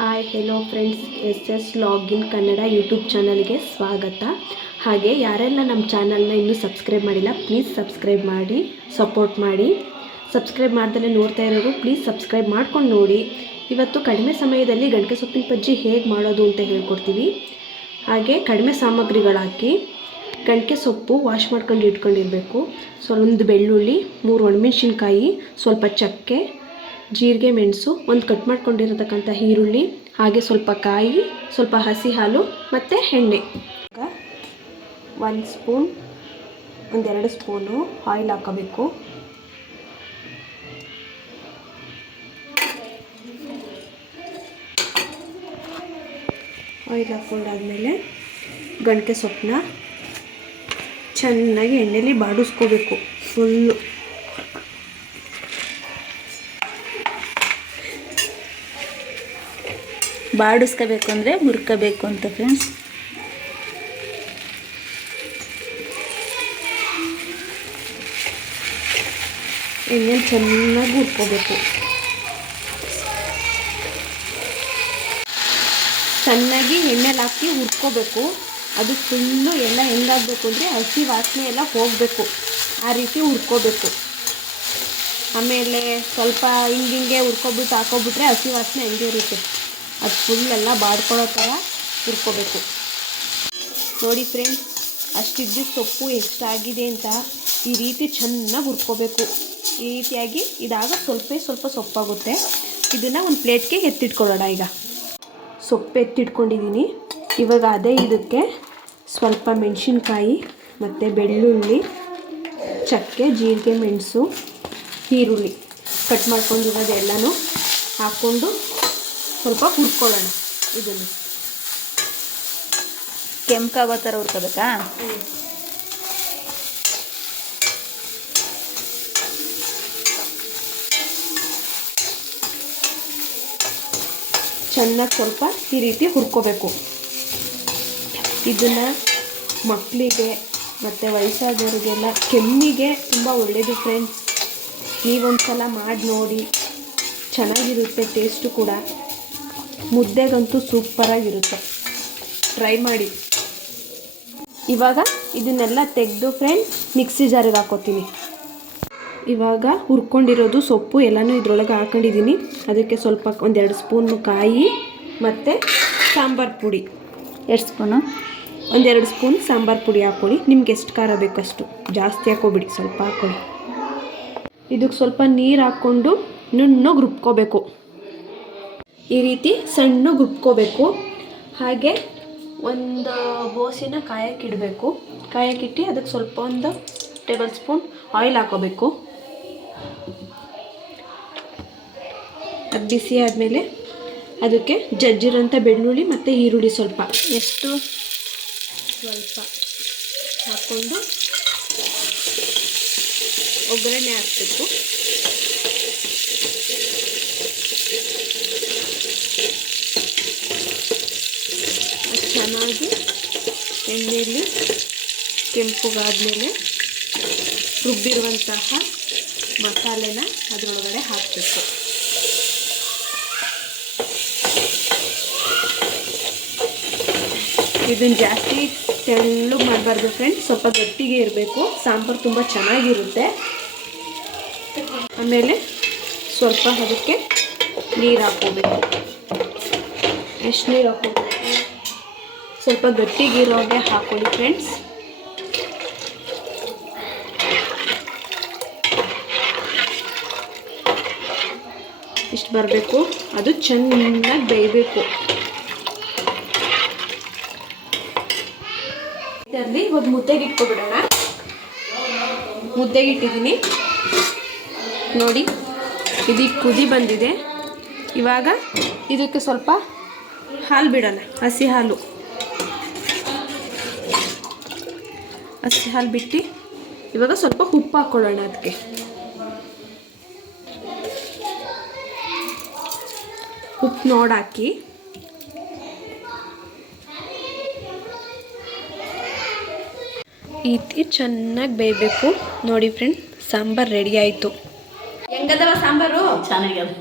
Hi hello friends, S login Kannada YouTube ಚಾನಲ್ಗೆ ಸ್ವಾಗತ. ಹಾಗೆ ಯಾರೆಲ್ಲ ನಮ್ಮ ಚಾನಲ್ನ ಇನ್ನೂ ಸಬ್ಸ್ಕ್ರೈಬ್ ಮಾಡಿಲ್ಲ, ಪ್ಲೀಸ್ ಸಬ್ಸ್ಕ್ರೈಬ್ ಮಾಡಿ, ಸಪೋರ್ಟ್ ಮಾಡಿ. ಸಬ್ಸ್ಕ್ರೈಬ್ ಮಾಡ್ದಲೇ ನೋಡ್ತಾ ಇರೋರು ಪ್ಲೀಸ್ ಸಬ್ಸ್ಕ್ರೈಬ್ ಮಾಡ್ಕೊಂಡು ನೋಡಿ. ಇವತ್ತು ಕಡಿಮೆ ಸಮಯದಲ್ಲಿ ಗಣಕೆ ಸೊಪ್ಪಿನ ಬಜ್ಜಿ ಹೇಗೆ ಮಾಡೋದು ಅಂತ ಹೇಳ್ಕೊಡ್ತೀವಿ. ಹಾಗೆ ಕಡಿಮೆ ಸಾಮಗ್ರಿಗಳು ಹಾಕಿ ಗಣಕೆ ಸೊಪ್ಪು ವಾಶ್ ಮಾಡ್ಕೊಂಡು ಇಟ್ಕೊಂಡಿರಬೇಕು. ಒಂದು ಬೆಳ್ಳುಳ್ಳಿ, 3 ಒಣಮೆಣಸಿನ್ಕಾಯಿ, ಸ್ವಲ್ಪ ಚಕ್ಕೆ, ಜೀರಿಗೆ, ಮೆಣಸು, ಒಂದು ಕಟ್ ಮಾಡ್ಕೊಂಡಿರತಕ್ಕಂಥ ಈರುಳ್ಳಿ, ಹಾಗೆ ಸ್ವಲ್ಪ ಕಾಯಿ, ಸ್ವಲ್ಪ ಹಸಿ ಹಾಲು ಮತ್ತು ಎಣ್ಣೆ. 1 ಸ್ಪೂನ್, 1-2 ಸ್ಪೂನು ಆಯಿಲ್ ಹಾಕೋಬೇಕು. ಆಯಿಲ್ ಹಾಕ್ಕೊಂಡಾದ್ಮೇಲೆ ಗಣಕೆ ಸೊಪ್ಪನ್ನ ಚೆನ್ನಾಗಿ ಎಣ್ಣೆಲಿ ಬಾಡಿಸ್ಕೋಬೇಕು. ಫುಲ್ಲು ಬಾಡಿಸ್ಕೋಬೇಕು ಅಂದರೆ ಹುರ್ಕೋಬೇಕು ಅಂತ ಫ್ರೆಂಡ್ಸ್. ಎಣ್ಣೆ ಚೆನ್ನಾಗಿ ಹುರ್ಕೋಬೇಕು. ಚೆನ್ನಾಗಿ ಎಣ್ಣೆಲಿ ಹಾಕಿ ಹುರ್ಕೋಬೇಕು. ಅದು ಫುಲ್ಲು ಎಲ್ಲ ಹೆಂಗಾಗಬೇಕು ಅಂದರೆ ಹಸಿ ವಾಸನೆ ಎಲ್ಲ ಹೋಗಬೇಕು, ಆ ರೀತಿ ಹುರ್ಕೋಬೇಕು. ಆಮೇಲೆ ಸ್ವಲ್ಪ ಹಿಂಗೆ ಹುರ್ಕೊಬಿಟ್ಟು ಹಾಕೋಬಿಟ್ರೆ ಹಸಿ ವಾಸನೆ ಹಂಗೆ ಇರುತ್ತೆ. ಅದು ಫುಲ್ಲೆಲ್ಲ ಬಾಡ್ಕೊಳ್ಳೋ ಥರ ಹುರ್ಕೋಬೇಕು. ನೋಡಿ ಫ್ರೆಂಡ್ಸ್, ಅಷ್ಟಿದ್ದು ಸೊಪ್ಪು ಎಷ್ಟಾಗಿದೆ ಅಂತ ಈ ರೀತಿ ಚೆನ್ನಾಗಿ ಹುರ್ಕೋಬೇಕು. ಈ ರೀತಿಯಾಗಿ ಇದಾಗ ಸ್ವಲ್ಪ ಸೊಪ್ಪಾಗುತ್ತೆ. ಇದನ್ನು ಒಂದು ಪ್ಲೇಟ್ಗೆ ಎತ್ತಿಟ್ಕೊಳ್ಳೋಣ. ಈಗ ಸೊಪ್ಪು ಎತ್ತಿಟ್ಕೊಂಡಿದ್ದೀನಿ. ಇವಾಗ ಅದೇ ಇದಕ್ಕೆ ಸ್ವಲ್ಪ ಮೆಣಸಿನ್ಕಾಯಿ ಮತ್ತು ಬೆಳ್ಳುಳ್ಳಿ, ಚಕ್ಕೆ, ಜೀರಿಗೆ, ಮೆಣಸು, ಈರುಳ್ಳಿ ಕಟ್ ಮಾಡ್ಕೊಂಡಿರೋದು ಎಲ್ಲನೂ ಹಾಕ್ಕೊಂಡು ಸ್ವಲ್ಪ ಹುರ್ಕೊಳ್ಳೋಣ. ಇದನ್ನು ಕೆಂಪಾಗೋ ಥರ ಹುರ್ಕೋಬೇಕಾ? ಚೆನ್ನಾಗಿ ಸ್ವಲ್ಪ ಈ ರೀತಿ ಹುರ್ಕೋಬೇಕು. ಇದನ್ನು ಮಕ್ಕಳಿಗೆ ಮತ್ತು ವಯಸ್ಸಾದವ್ರಿಗೆಲ್ಲ ಕೆಮ್ಮಿಗೆ ತುಂಬ ಒಳ್ಳೆಯದು ಫ್ರೆಂಡ್ಸ್. ನೀವೊಂದು ಸಲ ಮಾಡಿ ನೋಡಿ, ಚೆನ್ನಾಗಿರುತ್ತೆ. ಟೇಸ್ಟು ಕೂಡ ಮುದ್ದೆಗಂತೂ ಸೂಪರಾಗಿರುತ್ತೆ. ಟ್ರೈ ಮಾಡಿ. ಇವಾಗ ಇದನ್ನೆಲ್ಲ ತೆಗೆದು ಫ್ರೆಂಡ್ಸ್ ಮಿಕ್ಸಿ ಜಾರಿಗೆ ಹಾಕೋತೀನಿ. ಇವಾಗ ಹುರ್ಕೊಂಡಿರೋದು ಸೊಪ್ಪು ಎಲ್ಲನೂ ಇದ್ರೊಳಗೆ ಹಾಕೊಂಡಿದ್ದೀನಿ. ಅದಕ್ಕೆ ಸ್ವಲ್ಪ 1-2 ಸ್ಪೂನು ಕಾಯಿ ಮತ್ತು ಸಾಂಬಾರು ಪುಡಿ. 2 ಸ್ಪೂನು? 1-2 ಸ್ಪೂನ್ ಸಾಂಬಾರು ಪುಡಿ ಹಾಕ್ಕೊಳ್ಳಿ. ನಿಮ್ಗೆ ಎಷ್ಟು ಖಾರ ಬೇಕಷ್ಟು, ಜಾಸ್ತಿ ಹಾಕೋಬಿಡಿ, ಸ್ವಲ್ಪ ಹಾಕ್ಕೊಳ್ಳಿ. ಇದಕ್ಕೆ ಸ್ವಲ್ಪ ನೀರು ಹಾಕ್ಕೊಂಡು ನುಣ್ಣಗೆ ರುಬ್ಕೋಬೇಕು. ಈ ರೀತಿ ಸಣ್ಣಗೆ ರುಬ್ಕೋಬೇಕು. ಹಾಗೆ ಒಂದು ಬೋಸಿನ ಕಾಯಕ್ಕಿಡಬೇಕು. ಕಾಯಕ್ಕಿಟ್ಟು ಅದಕ್ಕೆ ಸ್ವಲ್ಪ 1 ಟೇಬಲ್ ಸ್ಪೂನ್ ಆಯಿಲ್ ಹಾಕೋಬೇಕು. ಅದು ಬಿಸಿ ಆದಮೇಲೆ ಅದಕ್ಕೆ ಜಜ್ಜಿರೋಂಥ ಬೆಳ್ಳುಳ್ಳಿ ಮತ್ತು ಈರುಳ್ಳಿ ಸ್ವಲ್ಪ ಹಾಕ್ಕೊಂಡು ಒಗ್ಗರಣೆ ಹಾಕಬೇಕು. ಚೆನ್ನಾಗಿ ಎಣ್ಣೆಯಲ್ಲಿ ಕೆಂಪುಗಾದ್ಮೇಲೆ ರುಬ್ಬಿರುವಂತಹ ಮಸಾಲೆನ ಅದರೊಳಗಡೆ ಹಾಕಬೇಕು. ಇದನ್ನು ಜಾಸ್ತಿ ತೆಳ್ಳಗೆ ಮಾಡಬಾರ್ದು ಫ್ರೆಂಡ್ಸ್, ಸ್ವಲ್ಪ ಗಟ್ಟಿಗೆ ಇರಬೇಕು. ಸಾಂಬಾರು ತುಂಬ ಚೆನ್ನಾಗಿರುತ್ತೆ. ಆಮೇಲೆ ಸ್ವಲ್ಪ ಅದಕ್ಕೆ ನೀರು ಹಾಕ್ಕೋಬೇಕು. ಎಷ್ಟು ನೀರು ಹಾಕ್ಕೋಬೇಕು? ಸ್ವಲ್ಪ ಗಟ್ಟಿಗಿರೋಗೆ ಹಾಕ್ಕೊಳ್ಳಿ ಫ್ರೆಂಡ್ಸ್. ಇಷ್ಟು ಬರಬೇಕು. ಅದು ಚೆನ್ನಾಗಿ ಬೇಯಬೇಕು. ಇದರಲ್ಲಿ ಇವಾಗ ಮುದ್ದೆಗೆ ಇಟ್ಕೊಬಿಡೋಣ. ಮುದ್ದೆಗೆ ಇಟ್ಟಿದ್ದೀನಿ ನೋಡಿ. ಇದಕ್ಕೆ ಕುದಿ ಬಂದಿದೆ. ಇವಾಗ ಇದಕ್ಕೆ ಸ್ವಲ್ಪ ಹಾಲು ಬಿಡೋಣ. ಹಸಿ ಹಾಲು ಬಿಟ್ಟು ಇವಾಗ ಸ್ವಲ್ಪ ಉಪ್ಪು ಹಾಕ್ಕೊಳ್ಳೋಣ. ಅದಕ್ಕೆ ಉಪ್ಪು ನೋಡಾಕಿ ಈ ರೀತಿ ಚೆನ್ನಾಗಿ ಬೇಯಬೇಕು. ನೋಡಿ ಫ್ರೆಂಡ್, ಸಾಂಬಾರು ರೆಡಿ ಆಯಿತು. ಹೆಂಗದವ ಸಾಂಬಾರು? ಚೆನ್ನಾಗಿದೆ.